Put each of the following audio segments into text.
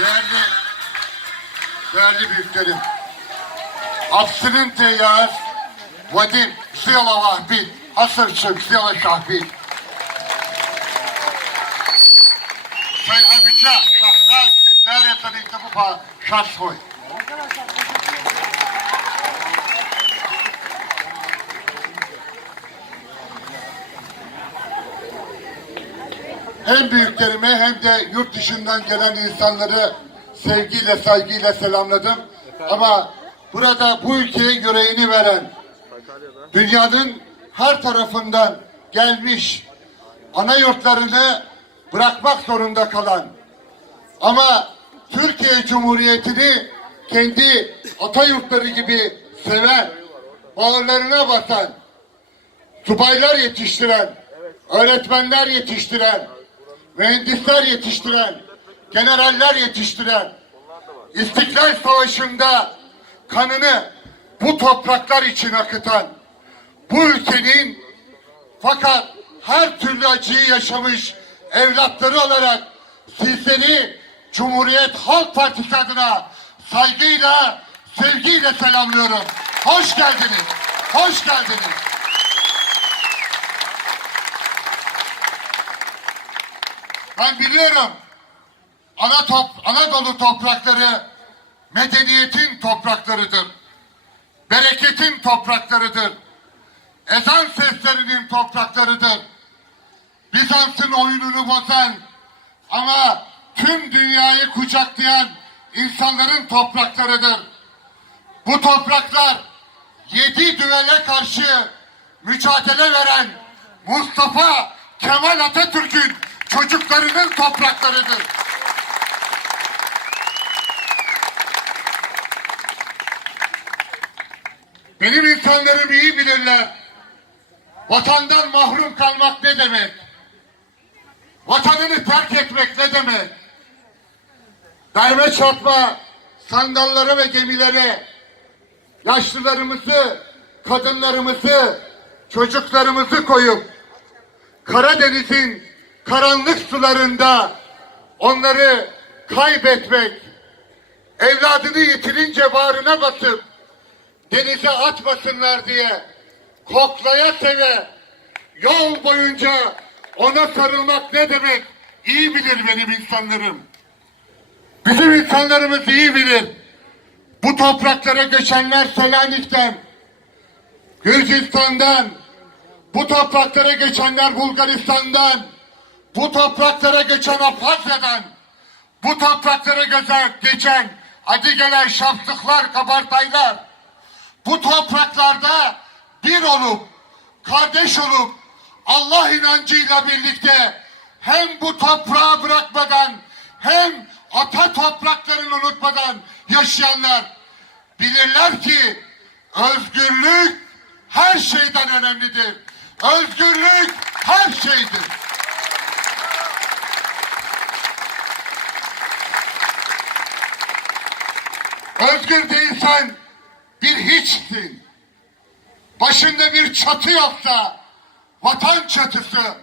Değerli, değerli büyüklerim, Absinin Teyyar, Vadim, Ziyala Vahbi, Asırçık, Ziyala Şahbi. Sayhabica, Şahrat, Değerli İntibupa, Şahsoy. Hem büyüklerime hem de yurt dışından gelen insanları sevgiyle, saygıyla selamladım. Ama burada bu ülkeye yüreğini veren, dünyanın her tarafından gelmiş, ana yurtlarını bırakmak zorunda kalan ama Türkiye Cumhuriyeti'ni kendi ata yurtları gibi seven, bağırlarına basan, subaylar yetiştiren, öğretmenler yetiştiren, mühendisler yetiştiren, generaller yetiştiren, İstiklal Savaşı'nda kanını bu topraklar için akıtan, bu ülkenin fakat her türlü acıyı yaşamış evlatları olarak sizleri Cumhuriyet Halk Partisi adına saygıyla, sevgiyle selamlıyorum. Hoş geldiniz, hoş geldiniz. Ben biliyorum, Anadolu toprakları medeniyetin topraklarıdır. Bereketin topraklarıdır. Ezan seslerinin topraklarıdır. Bizans'ın oyununu bozan ama tüm dünyayı kucaklayan insanların topraklarıdır. Bu topraklar 7 düvele karşı mücadele veren Mustafa Kemal Atatürk'ün çocuklarının topraklarıdır. Benim insanlarım iyi bilirler. Vatandan mahrum kalmak ne demek? Vatanını terk etmek ne demek? Darbe çarpma sandallara ve gemilere yaşlılarımızı, kadınlarımızı, çocuklarımızı koyup Karadeniz'in karanlık sularında onları kaybetmek, evladını yitirince bağrına basıp denize atmasınlar diye koklaya seve yol boyunca ona sarılmak ne demek iyi bilir benim insanlarım. Bizim insanlarımız iyi bilir. Bu topraklara göçenler Selanik'ten, Gürcistan'dan, bu topraklara geçenler Bulgaristan'dan, bu topraklara geçen Abhazya'dan, bu topraklara geçen Adigeler, Şapsıklar, Kabartaylar, bu topraklarda bir olup, kardeş olup, Allah inancıyla birlikte hem bu toprağı bırakmadan, hem ata topraklarını unutmadan yaşayanlar bilirler ki özgürlük her şeyden önemlidir. Özgürlük her şeydir. Özgür değilsen bir hiçsin. Başında bir çatı yoksa vatan çatısı,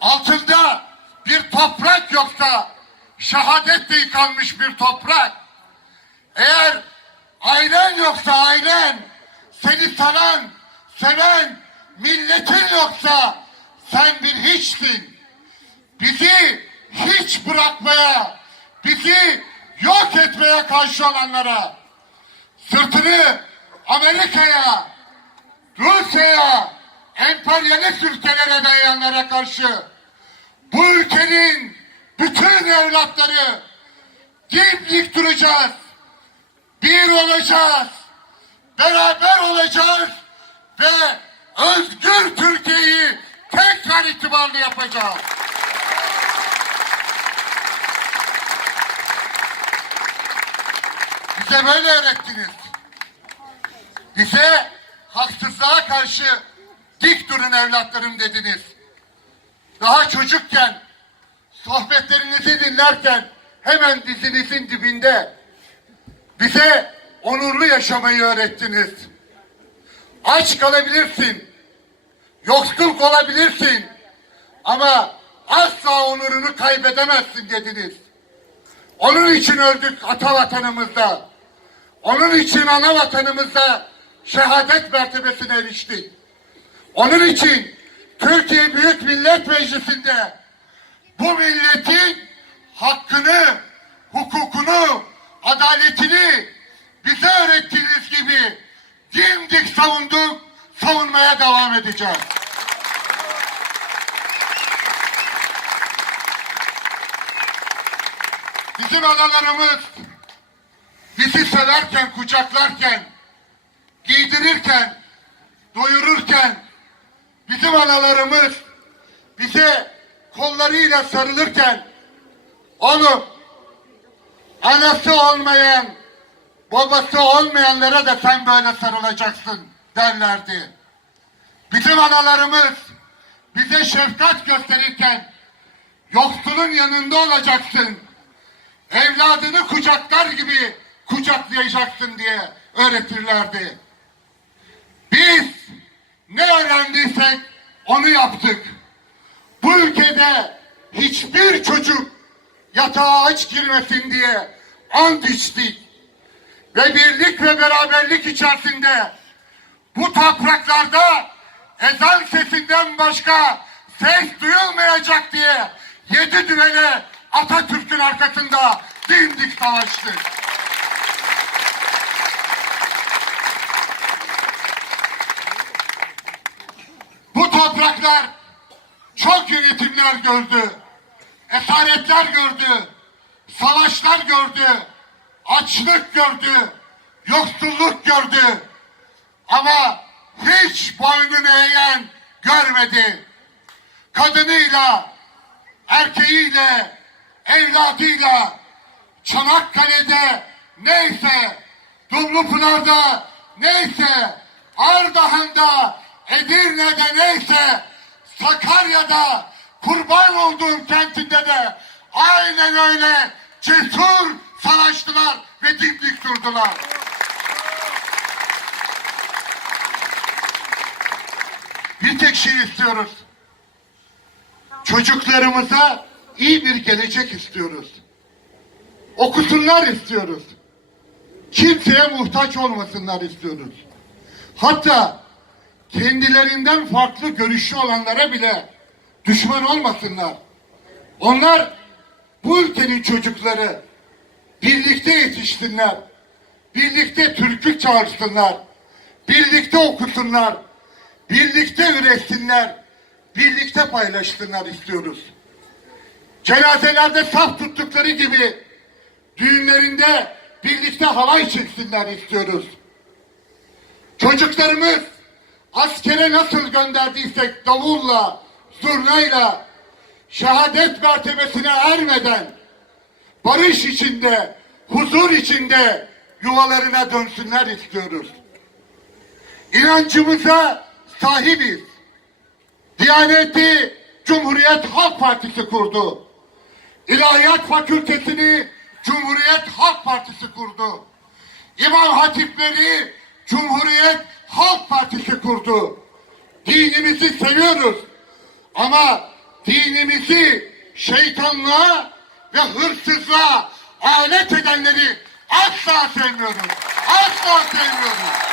altında bir toprak yoksa şehadetle yıkanmış bir toprak. Eğer ailen yoksa ailen, seni saran, seven milletin yoksa sen bir hiçsin. Bizi hiç bırakmaya, bizi yok etmeye karşı olanlara, sırtını Amerika'ya, Rusya'ya, emperyalist ülkelere dayayanlara karşı bu ülkenin bütün evlatları dimdik duracağız. Bir olacağız. Beraber olacağız ve özgür Türkiye'yi tekrar itibarlı yapacağız. Bize böyle öğrettiniz. Bize haksızlığa karşı dik durun evlatlarım dediniz. Daha çocukken sohbetlerinizi dinlerken hemen dizinizin dibinde bize onurlu yaşamayı öğrettiniz. Aç kalabilirsin, yoksul olabilirsin ama asla onurunu kaybedemezsin dediniz. Onun için öldük ata vatanımızda. Onun için ana vatanımızda şehadet mertebesine eriştik. Onun için Türkiye Büyük Millet Meclisi'nde bu milletin hakkını, hukukunu, adaletini bize öğrettiğiniz gibi dimdik savunduk, savunmaya devam edeceğiz. Bizim analarımız bizi severken, kucaklarken, giydirirken, doyururken, bizim analarımız bize kollarıyla sarılırken, oğlum, anası olmayan, babası olmayanlara da sen böyle sarılacaksın derlerdi. Bizim analarımız bize şefkat gösterirken, yoksulun yanında olacaksın, evladını kucaklar gibi kucaklayacaksın diye öğretirlerdi. Biz ne öğrendiysek onu yaptık. Bu ülkede hiçbir çocuk yatağa aç girmesin diye ant içtik. Ve birlik ve beraberlik içerisinde bu topraklarda ezan sesinden başka ses duyulmayacak diye 7 düvele Atatürk'ün arkasında dimdik savaştık. Bu topraklar çok yönetimler gördü, esaretler gördü, savaşlar gördü, açlık gördü, yoksulluk gördü. Ama hiç boynunu eğen görmedi. Kadınıyla, erkeğiyle, evladıyla, Çanakkale'de neyse, Dumlupınar'da neyse, Ardahan'da, Edirne'de neyse, Sakarya'da, kurban olduğum kentinde de aynen öyle cesur savaştılar ve dimdik durdular. Bir tek şey istiyoruz. Çocuklarımıza iyi bir gelecek istiyoruz. Okusunlar istiyoruz. Kimseye muhtaç olmasınlar istiyoruz. Hatta kendilerinden farklı görüşü olanlara bile düşman olmasınlar. Onlar bu ülkenin çocukları, birlikte yetişsinler, birlikte türkü çağırsınlar, birlikte okusunlar, birlikte üretsinler, birlikte paylaşsınlar istiyoruz. Cenazelerde saf tuttukları gibi düğünlerinde birlikte halay çeksinler istiyoruz. Çocuklarımız askere nasıl gönderdiysek davulla, zurnayla, şehadet mertebesine ermeden barış içinde, huzur içinde yuvalarına dönsünler istiyoruz. İnancımıza sahibiz. Diyaneti Cumhuriyet Halk Partisi kurdu. İlahiyat Fakültesini Cumhuriyet Halk Partisi kurdu. İmam hatipleri Cumhuriyet Halk Partisi kurdu. Dinimizi seviyoruz. Ama dinimizi şeytanlığa ve hırsızlığa alet edenleri asla sevmiyoruz. Asla sevmiyoruz.